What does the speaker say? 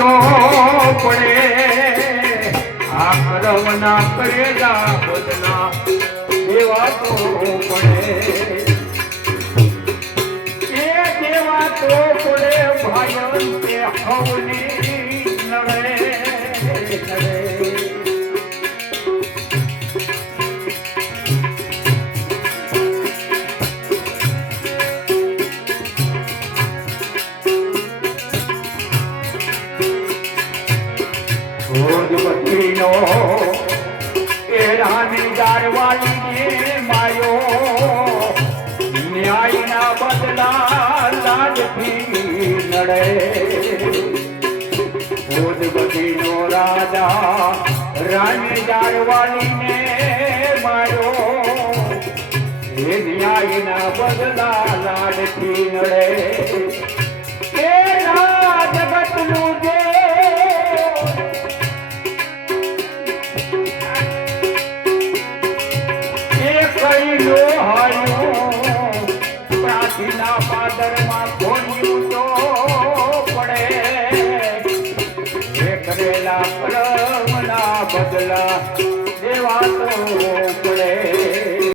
તો પડે આ કરમના કરેલા બદલા દેવા તો પડે એ દેવા તો પડે ભાઈ તે હવની નડે નડે ભોજપતિનો એ રાની જારવાલીને માયો ન્યાયના બદલા લાડથી નડે ભોજપતિનો રાજા રાની જારવાલીને માયો એ ન્યાયના બદલા લાડથી નડે એ જગતનું જે પ્રાચીના પાદરમાં ખોલ્યું તો પડે એ કરેલા કર્મના બદલા દેવા તો પડે